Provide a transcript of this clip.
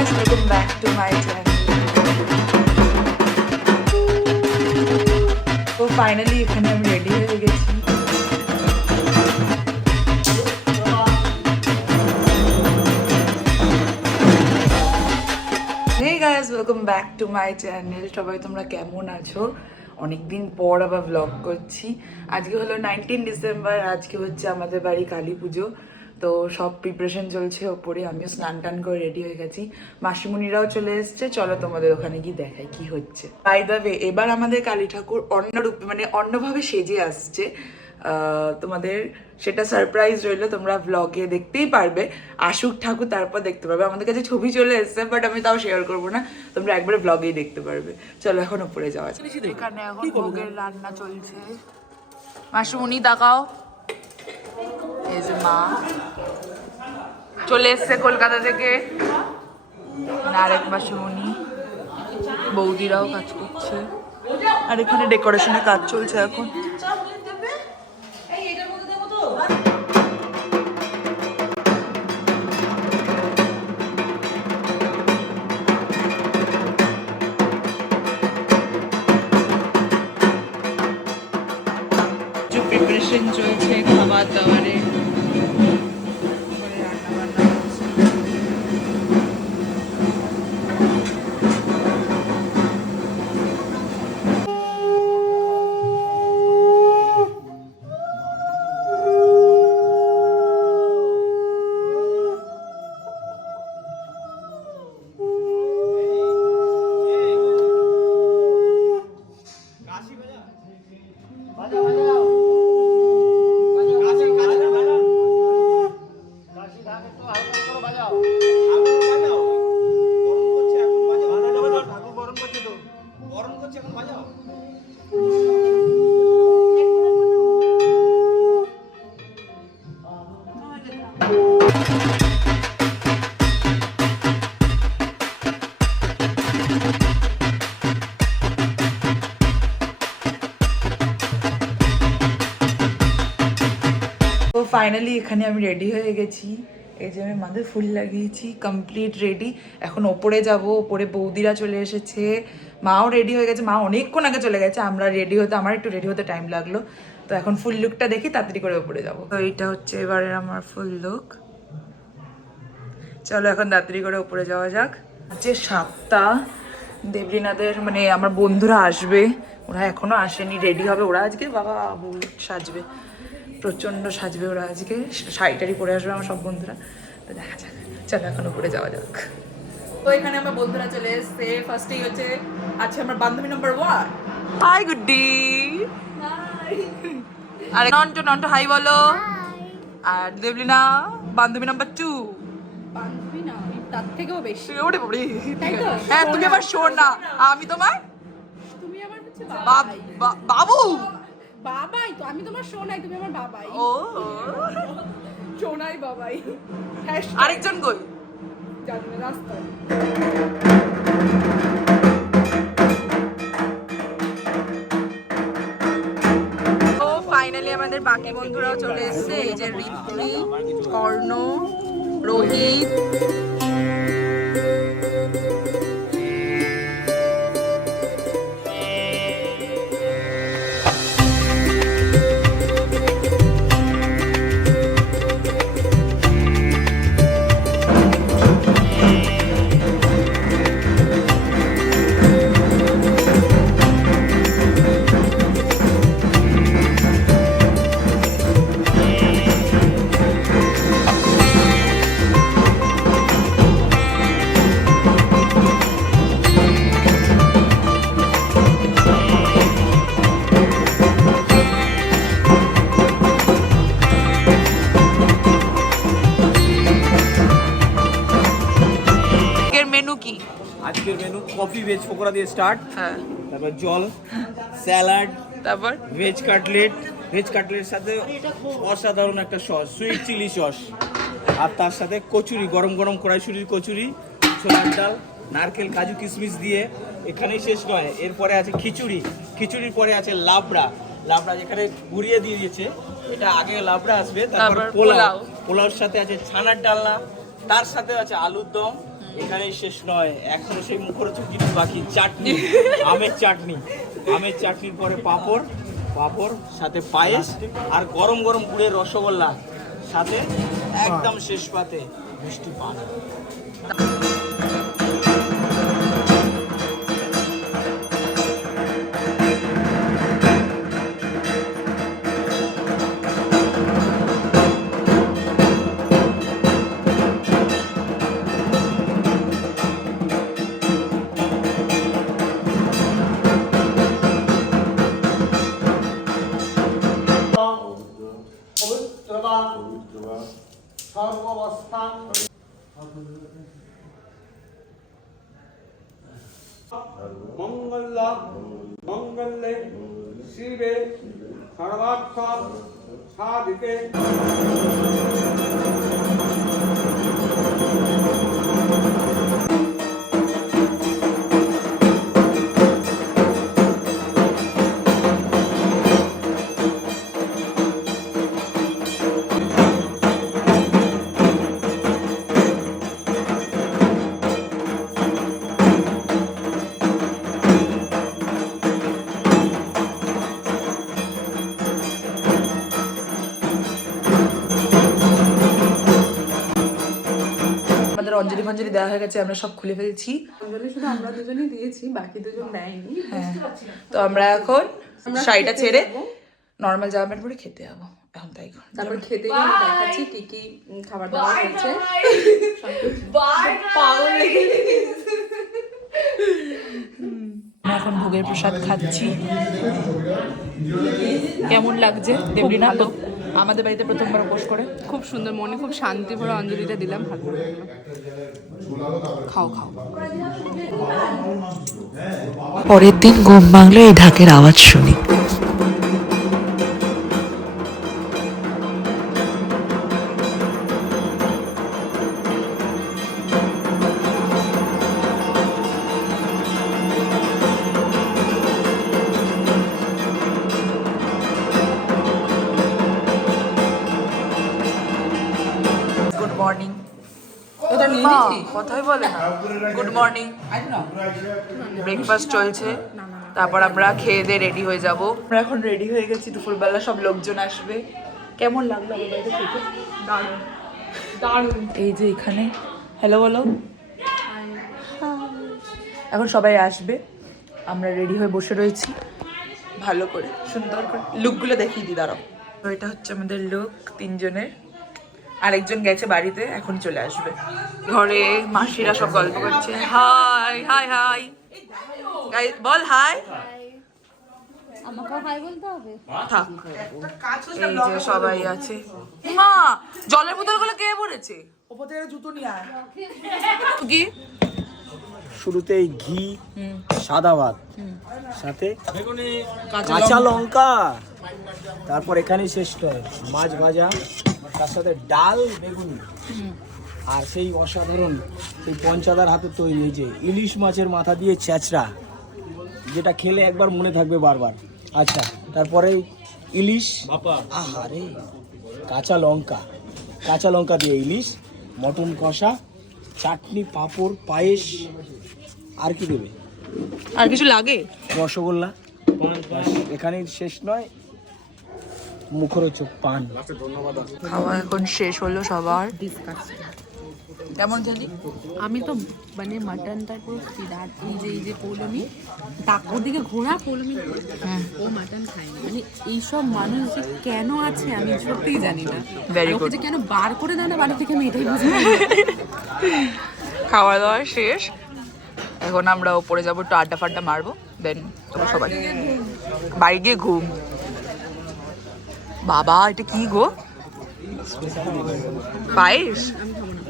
guys, welcome back to my channel. So finally এখানে আমি ready হয়ে গেছি। Hey guys, welcome back to my channel. সবাই তোমরা কেমন আছো? অনেকদিন পর আবার ব্লগ করছি। আজকে হলো 19 ডিসেম্বর, আজকে হচ্ছে আমাদের বাড়ি কালী পুজো। তো সব প্রিপারেশন চলছে ওপরে, আমিও স্নান টান করে রেডি হয়ে গেছি। মাসিমণিরাও চলে এসছে, চলো তোমাদের ওখানে গিয়ে দেখাই কি হচ্ছে। বাই দ্য ওয়ে, এবার আমাদের কালী ঠাকুর অন্যরূপে মানে অন্যভাবে সেজে আসছে। তোমাদের সেটা সারপ্রাইজ রইলো, তোমরা ব্লগে দেখতেই পারবে। আসুক ঠাকুর, তারপর দেখতে পারবে। আমাদের কাছে ছবি চলে এসছে, বাট আমি তাও শেয়ার করবো না, তোমরা একবারে ব্লগেই দেখতে পারবে। চলো এখন উপরে যাওয়া যায়। এখানে এখন ভোগের রান্না চলছে। মাসিমণি তাকাও, এই যে মা চলে এসছে কলকাতা থেকে, আরেক মাসিমণি, বৌদিরাও কাজ করছে, আর এখানে ডেকোরেশনের কাজ চলছে এখন। প্রিপারেশন চলছে খাবার দাবারে, রান্না বান্না হচ্ছে। তো ফাইনালি এখানে আমি রেডি হয়ে গেছি। এই যে আমি মাথায় ফুল লাগিয়েছি, কমপ্লিট রেডি। এখন ওপরে যাব, ওপরে বৌদিরা চলে এসেছে, মাও রেডি হয়ে গেছে। মা অনেকক্ষণ আগে চলে গেছে, আমরা রেডি হতে, আমার একটু রেডি হতে টাইম লাগলো। তো এখন ফুল লুকটা দেখি, তাড়াতাড়ি করে ওপরে যাব। তো এইটা হচ্ছে এবারের আমার ফুল লুক। চলো এখন তাড়াতাড়ি করে ওপরে যাওয়া যাক। যে 7টা দেবরিনাদের মানে আমার বন্ধুরা আসবে, ওরা এখনো আসেনি, রেডি হবে ওরা আজকে। বাবা সাজবে, প্রচণ্ড সাজবে ওরা আজকে, শাড়িটারি পরে আসবে আমার সব বন্ধুরা। তো দেখা যাক, চলো এখন উপরে যাওয়া যাক। তো এখানে আমার বন্ধুরা চলে এসছে। ফার্স্টেই হচ্ছে আছে আমার বান্ধবী নাম্বার 1, হাই গুড্ডি। আর নন্টু হাই বলো। আর দেবলিনা বান্ধবী নাম্বার 2। বান্ধবী না, তার থেকেও বেশি। ওরে বাবারে, হ্যাঁ তুমি আমার সোনা, আমি তোমার তুমি আমার হচ্ছে বাবু। বাবাই তো, আমি তোমার সোনাই, তুমি আমার বাবাই। ও সোনাই বাবাই। আরেকজন কই জানি না, রাস্তায়। তো ফাইনালি আমাদের বাকি বন্ধুরাও চলে এসেছে। এই যে ঋত্বিক, কর্ণ, রোহিত। আজকের মেনু কফি ভেজ পকোড়া দিয়ে স্টার্ট, হ্যাঁ, তারপর জল, স্যালাড, তারপর ভেজ কাটলেট সাথে অসাধারণ একটা সস, সুইট চিলি সস, আর তার সাথে কচুরি, গরম গরম কড়াইশুটির কচুরি, ছোলার ডাল, নারকেল, কাজু কিশমিশ দিয়ে। এখানেই শেষ নয়, এরপরে আছে খিচুড়ির পরে আছে লাবড়া যেখানে ঘুরিয়ে দিয়ে দিয়েছে, এটা আগে লাবড়া আসবে, তারপর পোলাওর সাথে আছে ছানার ডালনা, তার সাথে আছে আলুর দম, এখানেই শেষ নয়, এখনো সেই মুখরোচক জিনিস বাকি, চাটনি, আমের চাটনি। আমের চাটনির পরে পাঁপড়, পাঁপড় সাথে পায়েস আর গরম গরম গুড়ের রসগোল্লা, সাথে একদম শেষ পাতে মিষ্টি পান। मंगले शिवे सर्वार्थ साधिके আমাদের অঞ্জলি ফঞ্জলি দেওয়া হয়ে গেছে, আমরা সব খুলে ফেলছি। অঞ্জলি শুধু আমরা দুজনেই দিয়েছি, বাকি দুজন দেয়নি। হ্যাঁ, তো আমরা এখন শাড়িটা ছেড়ে নর্মাল জামা প্যান্ট পরে খেতে যাবো এখন, তাই তারপর খেতে গিয়ে আমি দেখাচ্ছি কি কি খাবার দাবার হচ্ছে। আমরা এখন ভোগের প্রসাদ খাচ্ছি। কেমন লাগছে দেবলিনা? তো আমাদের বাড়িতে প্রথমবার উপোস করে খুব সুন্দর, মনে খুব শান্তি ভরে অঞ্জলিটা দিলাম, ভালো লাগলো। খাও খাও। পরের দিন ঘুম ভাঙলো এই ঢাকের আওয়াজ শুনি। Good morning. কথাই বলে না। Good morning. ব্রেকফাস্ট চলছে, তারপর আমরা খেয়ে দিয়ে রেডি হয়ে যাব। আমরা এখন রেডি হয়ে গেছি, দুপুরবেলা সব লোকজন আসবে। কেমন লাগলো আমাদের বাড়িতে থেকে? দারুণ দারুণ। এই যে এখানে হ্যালো বলো। এখন সবাই আসবে, আমরা রেডি হয়ে বসে রয়েছি ভালো করে, সুন্দর করে। লুকগুলো দেখিয়ে দিই, দাঁড়াও। তো এটা হচ্ছে আমাদের লুক তিনজনের। আরেকজন গেছে বাড়িতে, এখন চলে আসবে। ঘরে মাসিরা সব গল্প করছে। হাই হাই হাই, বল হাই। আমাকে হাই বলতে হবে? থাক, এই যে সবাই আছে। মা, জলের বোতলগুলো কে পড়েছে? ওপর থেকে জুতো নিয়ে আয়। কি শুরুতেই ঘি, সাদা ভাত, সাথে কাঁচা লঙ্কা, তারপর এখানেই শেষ নয়, মাছ ভাজা, তার সাথে ডাল, বেগুনি, আর সেই অসাধারণ সেই পঞ্চাদার হাতে তৈরি এই যে ইলিশ মাছের মাথা দিয়ে ছেঁচড়া, যেটা খেলে একবার মনে থাকবে বারবার। আচ্ছা, তারপরে ইলিশ, আহারে কাঁচা লঙ্কা দিয়ে ইলিশ, মটন কষা, চাটনি, পাঁপড়, পায়েস, আর কি দেবে? আর কিছু লাগে? রসগোল্লা। এখানেই শেষ নয়, মুখরোচক পান। খাওয়া এখন শেষ হলো সবার। কেমন জানি? আমি তো মানে মাটনটার পুরো ফিদার। এই যে পৌলমি ওদিকে ঘোড়া পৌলমি, ও মাটন খায়নি। মানে এইসব মানুষ যে কেন আছে আমি সত্যিই জানি না। Very ওকে good. যে কেন বার করে দেয় না বাড়ি থেকে, আমি এটাই বুঝি না। খাওয়া দাওয়া শেষ, এখন আমরা ওপরে যাবো, একটু আড্ডা ফাড্ডা মারবো, দেন তোমরা সবাই বাড়ি গিয়ে ঘুম। বাবা, এটা কি গো? পায়েস? আমি খাবো না।